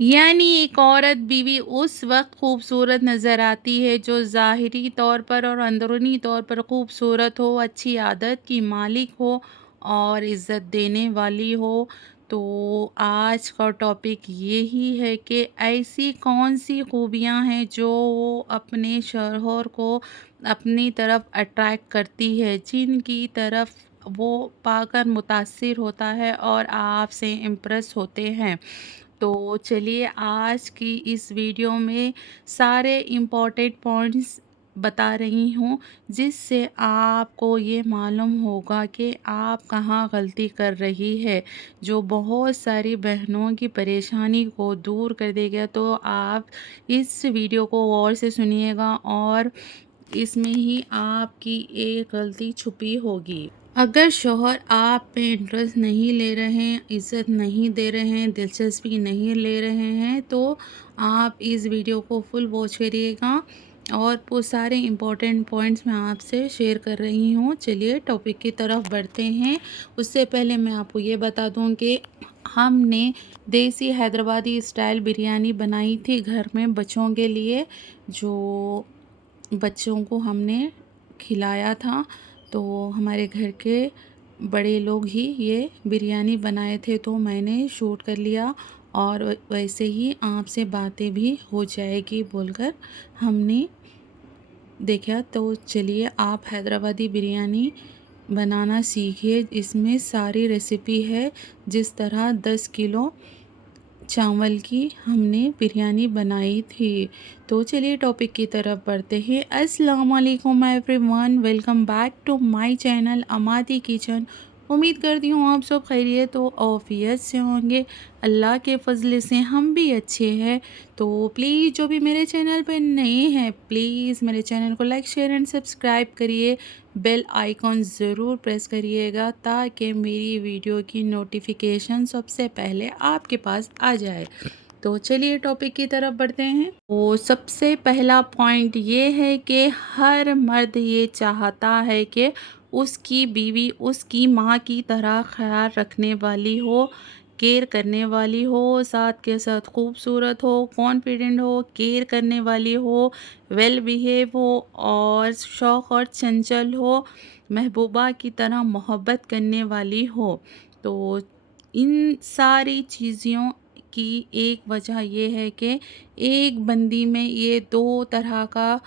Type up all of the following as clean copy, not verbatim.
यानी एक औरत बीवी उस वक्त खूबसूरत नज़र आती है जो ज़ाहिरी तौर पर और अंदरूनी तौर पर खूबसूरत हो, अच्छी आदत की मालिक हो और इज़्ज़त देने वाली हो। तो आज का टॉपिक यही है कि ऐसी कौन सी खूबियाँ हैं जो वो अपने शौहर को अपनी तरफ अट्रैक्ट करती है, जिनकी तरफ वो पाकर मुतासिर होता है और आपसे इम्प्रेस होते हैं। तो चलिए आज की इस वीडियो में सारे इम्पोर्टेंट पॉइंट्स बता रही हूँ, जिससे आपको ये मालूम होगा कि आप कहाँ गलती कर रही है, जो बहुत सारी बहनों की परेशानी को दूर कर देगा। तो आप इस वीडियो को गौर से सुनिएगा और इसमें ही आपकी एक गलती छुपी होगी। अगर शौहर आप पे इंटरेस्ट नहीं ले रहे हैं, इज़्ज़त नहीं दे रहे हैं, दिलचस्पी नहीं ले रहे हैं, तो आप इस वीडियो को फुल वॉच करिएगा और वो सारे इम्पोर्टेंट पॉइंट्स मैं आपसे शेयर कर रही हूँ। चलिए टॉपिक की तरफ बढ़ते हैं। उससे पहले मैं आपको ये बता दूँ कि हमने देसी हैदराबादी स्टाइल बिरयानी बनाई थी घर में बच्चों के लिए, जो बच्चों को हमने खिलाया था। तो हमारे घर के बड़े लोग ही ये बिरयानी बनाए थे, तो मैंने शूट कर लिया और वैसे ही आपसे बातें भी हो जाएगी बोलकर हमने देखा। तो चलिए आप हैदराबादी बिरयानी बनाना सीखिए। इसमें सारी रेसिपी है, जिस तरह 10 किलो चावल की हमने बिरयानी बनाई थी। तो चलिए टॉपिक की तरफ बढ़ते हैं। अस्सलाम वालेकुम everyone, welcome back to my channel अमादी किचन। उम्मीद करती हूँ आप सब खैरियत तो औफियत से होंगे। अल्लाह के फ़ज़ल से हम भी अच्छे हैं। तो प्लीज़ जो भी मेरे चैनल पर नए हैं, प्लीज़ मेरे चैनल को लाइक शेयर एंड सब्सक्राइब करिए। बेल आइकॉन ज़रूर प्रेस करिएगा ताकि मेरी वीडियो की नोटिफिकेशन सबसे पहले आपके पास आ जाए। तो चलिए टॉपिक की तरफ बढ़ते हैं। तो सबसे पहला पॉइंट ये है कि हर मर्द ये चाहता है कि उसकी बीवी उसकी माँ की तरह ख्याल रखने वाली हो, केयर करने वाली हो, साथ के साथ खूबसूरत हो, कॉन्फिडेंट हो, केयर करने वाली हो, वेल बिहेव हो और शौक़ और चंचल हो, महबूबा की तरह मोहब्बत करने वाली हो। तो इन सारी चीज़ों की एक वजह ये है कि एक बंदी में ये दो तरह का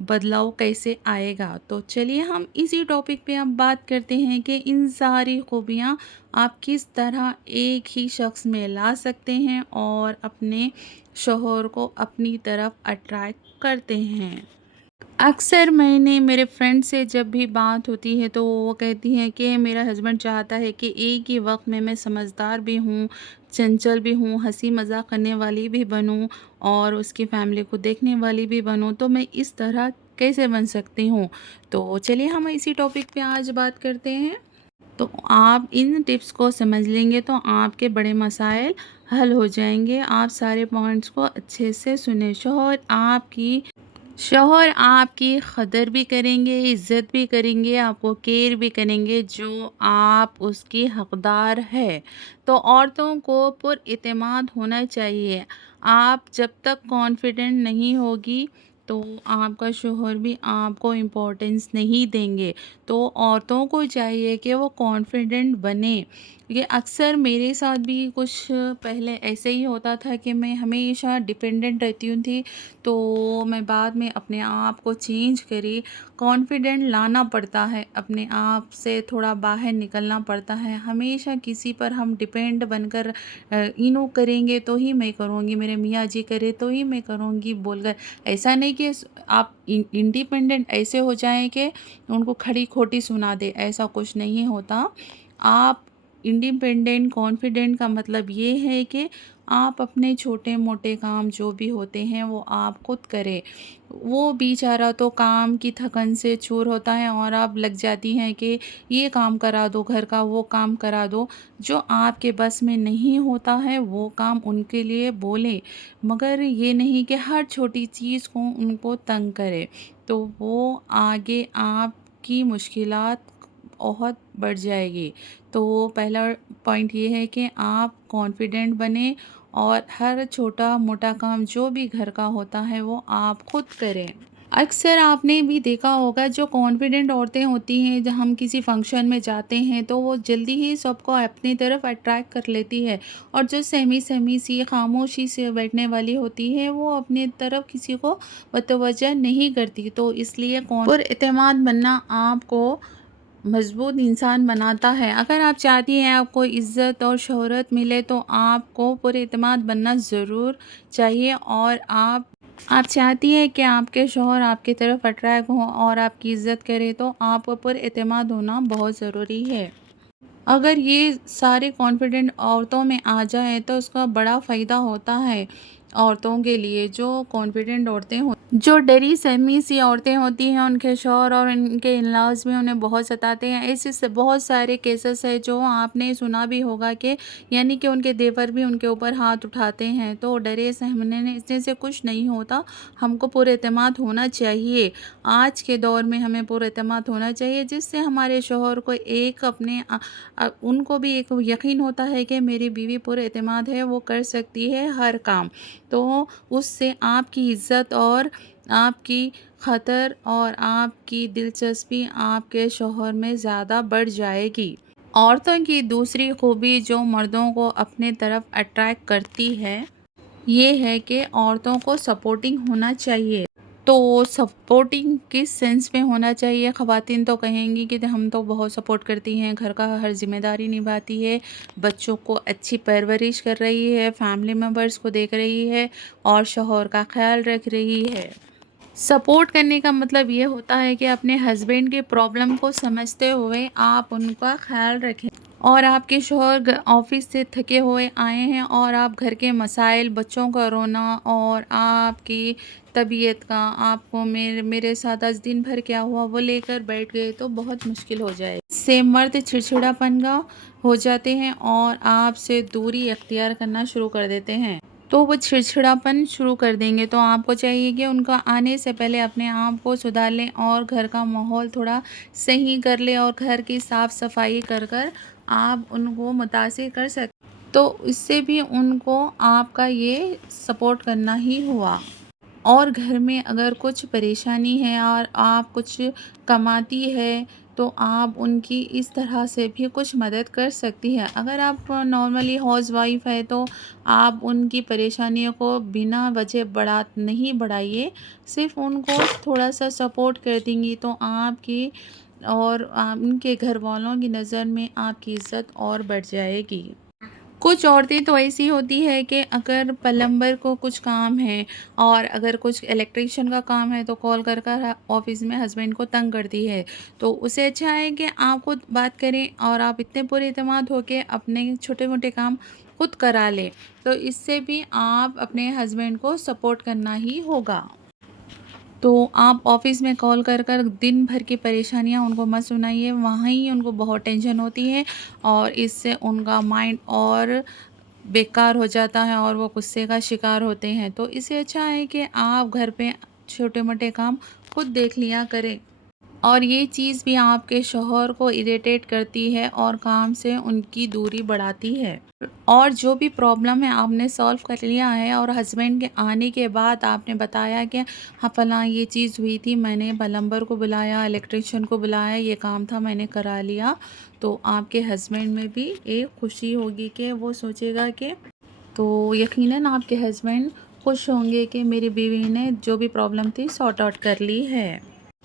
बदलाव कैसे आएगा। तो चलिए हम इसी टॉपिक पे अब बात करते हैं कि इन सारी खूबियाँ आप किस तरह एक ही शख्स में ला सकते हैं और अपने शौहर को अपनी तरफ अट्रैक्ट करते हैं। अक्सर मैंने मेरे फ्रेंड से जब भी बात होती है तो वो कहती हैं कि मेरा हस्बैंड चाहता है कि एक ही वक्त में मैं समझदार भी हूँ, चंचल भी हूँ, हंसी मजाक करने वाली भी बनूँ और उसकी फैमिली को देखने वाली भी बनूँ। तो मैं इस तरह कैसे बन सकती हूँ। तो चलिए हम इसी टॉपिक पे आज बात करते हैं। तो आप इन टिप्स को समझ लेंगे तो आपके बड़े मसाइल हल हो जाएंगे। आप सारे पॉइंट्स को अच्छे से सुने। शौहर आपकी कदर भी करेंगे, इज़्ज़त भी करेंगे, आपको केयर भी करेंगे जो आप उसकी हकदार है। तो औरतों को पुरइत्माद होना चाहिए। आप जब तक कॉन्फिडेंट नहीं होगी तो आपका शौहर भी आपको इम्पोर्टेंस नहीं देंगे। तो औरतों को चाहिए कि वो कॉन्फिडेंट बने। ये अक्सर मेरे साथ भी कुछ पहले ऐसे ही होता था कि मैं हमेशा डिपेंडेंट रहती थी। तो मैं बाद में अपने आप को चेंज करी। कॉन्फिडेंट लाना पड़ता है, अपने आप से थोड़ा बाहर निकलना पड़ता है। हमेशा किसी पर हम डिपेंड बनकर इनो करेंगे तो ही मैं करूँगी, मेरे मियाँ जी करे तो ही मैं करूँगी बोलकर, ऐसा नहीं कि आप इंडिपेंडेंट ऐसे हो जाएं कि उनको खड़ी खोटी सुना दे, ऐसा कुछ नहीं होता। आप इंडिपेंडेंट कॉन्फिडेंट का मतलब ये है कि आप अपने छोटे मोटे काम जो भी होते हैं वो आप खुद करें। वो बेचारा तो काम की थकन से चूर होता है और आप लग जाती हैं कि ये काम करा दो, घर का वो काम करा दो। जो आपके बस में नहीं होता है वो काम उनके लिए बोलें, मगर ये नहीं कि हर छोटी चीज़ को उनको तंग करें। तो वो आगे आपकी मुश्किलात बहुत बढ़ जाएगी। तो पहला पॉइंट ये है कि आप कॉन्फिडेंट बने اور ہر چھوٹا موٹا کام جو بھی گھر کا ہوتا ہے وہ آپ خود کریں۔ اکثر آپ نے بھی دیکھا ہوگا جو کانفیڈنٹ عورتیں ہوتی ہیں، جب ہم کسی فنکشن میں جاتے ہیں تو وہ جلدی ہی سب کو اپنی طرف اٹریکٹ کر لیتی ہے، اور جو سہمی سہمی سی خاموشی سے بیٹھنے والی ہوتی ہے وہ اپنی طرف کسی کو متوجہ نہیں کرتی۔ تو اس لیے پر اعتماد بننا آپ کو مضبوط انسان بناتا ہے۔ اگر آپ چاہتی ہیں آپ کو عزت اور شہرت ملے تو آپ کو پر اعتماد بننا ضرور چاہیے، اور آپ چاہتی ہیں کہ آپ کے شوہر آپ کی طرف اٹریکٹ ہوں اور آپ کی عزت کرے تو آپ کو پر اعتماد ہونا بہت ضروری ہے۔ اگر یہ سارے کانفیڈنٹ عورتوں میں آ جائیں تو اس کا بڑا فائدہ ہوتا ہے عورتوں کے لیے۔ جو کانفیڈنٹ عورتیں جو ڈری سہمی سی عورتیں ہوتی ہیں، ان کے شوہر اور ان کے انلاز بھی انہیں بہت ستاتے ہیں۔ ایسے سے بہت سارے کیسز ہیں جو آپ نے سنا بھی ہوگا کہ یعنی کہ ان کے دیور بھی ان کے اوپر ہاتھ اٹھاتے ہیں۔ تو ڈرے سہمنے سے کچھ نہیں ہوتا، ہم کو پر اعتماد ہونا چاہیے۔ آج کے دور میں ہمیں پر اعتماد ہونا چاہیے، جس سے ہمارے شوہر کو ان کو بھی ایک یقین ہوتا ہے کہ میری بیوی پر اعتماد ہے، وہ کر سکتی ہے ہر کام۔ تو اس سے آپ کی عزت اور آپ کی خاطر اور آپ کی دلچسپی آپ کے شوہر میں زیادہ بڑھ جائے گی۔ عورتوں کی دوسری خوبی جو مردوں کو اپنے طرف اٹریکٹ کرتی ہے، یہ ہے کہ عورتوں کو سپورٹنگ ہونا چاہیے۔ تو سپورٹنگ کس سینس میں ہونا چاہیے؟ خواتین تو کہیں گی کہ ہم تو بہت سپورٹ کرتی ہیں، گھر کا ہر ذمہ داری نبھاتی ہے، بچوں کو اچھی پرورش کر رہی ہے، فیملی ممبرس کو دیکھ رہی ہے اور شوہر کا خیال رکھ رہی ہے۔ سپورٹ کرنے کا مطلب یہ ہوتا ہے کہ اپنے ہسبینڈ کے پرابلم کو سمجھتے ہوئے آپ ان کا خیال رکھیں، اور آپ کے شوہر آفس سے تھکے ہوئے آئے ہیں اور آپ گھر کے مسائل، بچوں کا رونا اور آپ کی طبیعت کا، آپ کو میرے ساتھ آج دن بھر کیا ہوا وہ لے کر بیٹھ گئے تو بہت مشکل ہو جائے۔ اس سے مرد چڑچڑا پن کا ہو جاتے ہیں اور آپ سے دوری اختیار کرنا شروع کر دیتے ہیں۔ تو وہ چڑچڑا پن شروع کر دیں گے، تو آپ کو چاہیے کہ ان کا آنے سے پہلے اپنے آپ کو سدھار لیں اور گھر کا ماحول تھوڑا صحیح کر لیں، اور گھر کی صاف صفائی کر آپ ان کو متاثر کر سکتے، تو اس سے بھی ان کو آپ کا یہ سپورٹ کرنا ہی ہوا۔ اور گھر میں اگر کچھ پریشانی ہے اور آپ کچھ کماتی ہے تو آپ ان کی اس طرح سے بھی کچھ مدد کر سکتی ہے۔ اگر آپ نارملی ہاؤس وائف ہے تو آپ ان کی پریشانیوں کو بنا وجہ نہیں بڑھائیے، صرف ان کو تھوڑا سا سپورٹ کر دیں گی تو آپ کی اور ان کے گھر والوں کی نظر میں آپ کی عزت اور بڑھ جائے گی۔ کچھ عورتیں تو ایسی ہوتی ہے کہ اگر پلمبر کو کچھ کام ہے اور اگر کچھ الیکٹریشین کا کام ہے تو کال کر آفس میں ہسبینڈ کو تنگ کرتی ہے، تو اسے اچھا ہے کہ آپ خود بات کریں اور آپ اتنے پر اعتماد ہو کے اپنے چھوٹے موٹے کام خود کرا لیں، تو اس سے بھی آپ اپنے ہسبینڈ کو سپورٹ کرنا ہی ہوگا۔ تو آپ آفس میں کال کر دن بھر کی پریشانیاں ان کو مت سنائیے، وہیں ان کو بہت ٹینشن ہوتی ہے اور اس سے ان کا مائنڈ اور بیکار ہو جاتا ہے اور وہ غصے کا شکار ہوتے ہیں۔ تو اس سے اچھا ہے کہ آپ گھر پہ چھوٹے موٹے کام خود دیکھ لیا کریں، اور یہ چیز بھی آپ کے شوہر کو اریٹیٹ کرتی ہے اور کام سے ان کی دوری بڑھاتی ہے۔ اور جو بھی پرابلم ہے آپ نے سالو کر لیا ہے اور ہسبینڈ کے آنے کے بعد آپ نے بتایا کہ ہاں فلاں یہ چیز ہوئی تھی، میں نے پلمبر کو بلایا، الیکٹریشین کو بلایا، یہ کام تھا میں نے کرا لیا، تو آپ کے ہسبینڈ میں بھی ایک خوشی ہوگی کہ وہ سوچے گا کہ، تو یقیناً آپ کے ہسبینڈ خوش ہوں گے کہ میری بیوی نے جو بھی پرابلم تھی سارٹ آؤٹ کر لی ہے۔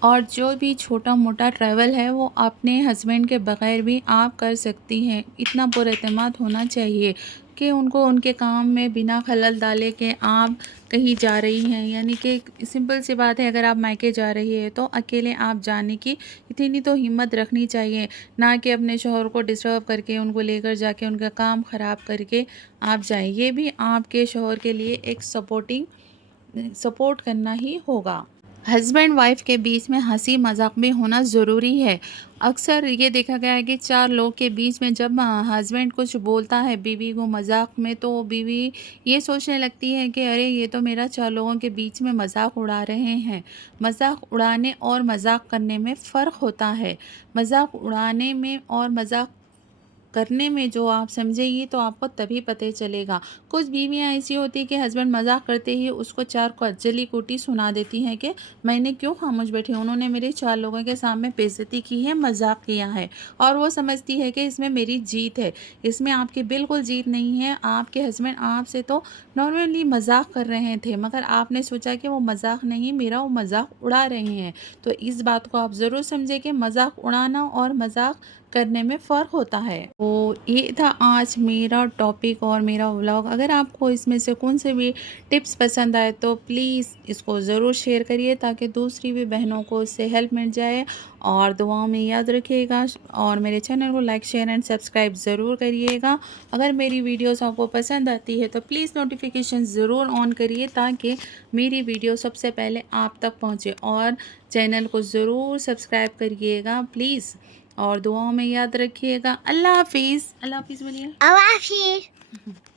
اور جو بھی چھوٹا موٹا ٹریول ہے وہ اپنے ہسبینڈ کے بغیر بھی آپ کر سکتی ہیں۔ اتنا پر اعتماد ہونا چاہیے کہ ان کو ان کے کام میں بنا خلل ڈالے کہ آپ کہیں جا رہی ہیں، یعنی کہ سمپل سی بات ہے، اگر آپ میکے جا رہی ہے تو اکیلے آپ جانے کی اتنی تو ہمت رکھنی چاہیے، نہ کہ اپنے شوہر کو ڈسٹرب کر کے ان کو لے کر جا کے ان کا کام خراب کر کے آپ جائیں۔ یہ بھی آپ کے شوہر کے لیے ایک سپورٹ کرنا ہی ہوگا۔ ہسبینڈ وائف کے بیچ میں ہنسی مذاق بھی ہونا ضروری ہے۔ اکثر یہ دیکھا گیا ہے کہ چار لوگ کے بیچ میں جب ہسبینڈ کچھ بولتا ہے بیوی کو مذاق میں، تو بیوی یہ سوچنے لگتی ہے کہ ارے یہ تو میرا چار لوگوں کے بیچ میں مذاق اڑا رہے ہیں۔ مذاق اڑانے اور مذاق کرنے میں فرق ہوتا ہے۔ مذاق اڑانے میں اور مذاق करने में जो आप समझेंगी तो आपको तभी पता चलेगा। कुछ बीवियाँ ऐसी होती हैं कि हस्बैंड मज़ाक करते ही उसको 4 कजली कोटी सुना देती हैं कि मैंने क्यों खामोश बैठी हूँ, उन्होंने मेरे 4 लोगों के सामने बेइज़्ज़ती की है, मज़ाक किया है और वो समझती है कि इसमें मेरी जीत है। इसमें आपकी बिल्कुल जीत नहीं है, आपके हस्बैंड आपसे तो नॉर्मली मज़ाक कर रहे थे, मगर आपने सोचा कि वो मज़ाक नहीं, मेरा वो मज़ाक उड़ा रहे हैं। तो इस बात को आप ज़रूर समझें कि मज़ाक उड़ाना और मज़ाक करने में फ़र्क होता है। तो ये था आज मेरा टॉपिक और मेरा व्लॉग। अगर आपको इसमें से कौन से भी टिप्स पसंद आए तो प्लीज़ इसको ज़रूर शेयर करिए ताकि दूसरी भी बहनों को इससे हेल्प मिल जाए और दुआओं में याद रखिएगा और मेरे चैनल को लाइक शेयर एंड सब्सक्राइब ज़रूर करिएगा। अगर मेरी वीडियोस आपको पसंद आती है तो प्लीज़ नोटिफिकेशन ज़रूर ऑन करिए ताकि मेरी वीडियो सबसे पहले आप तक पहुँचे और चैनल को ज़रूर सब्सक्राइब करिएगा प्लीज़ और दुआओं में याद रखिएगा। अल्लाह हाफ़िज़। अल्लाह हाफ़िज़ बोलिए। अल्लाह हाफिज़।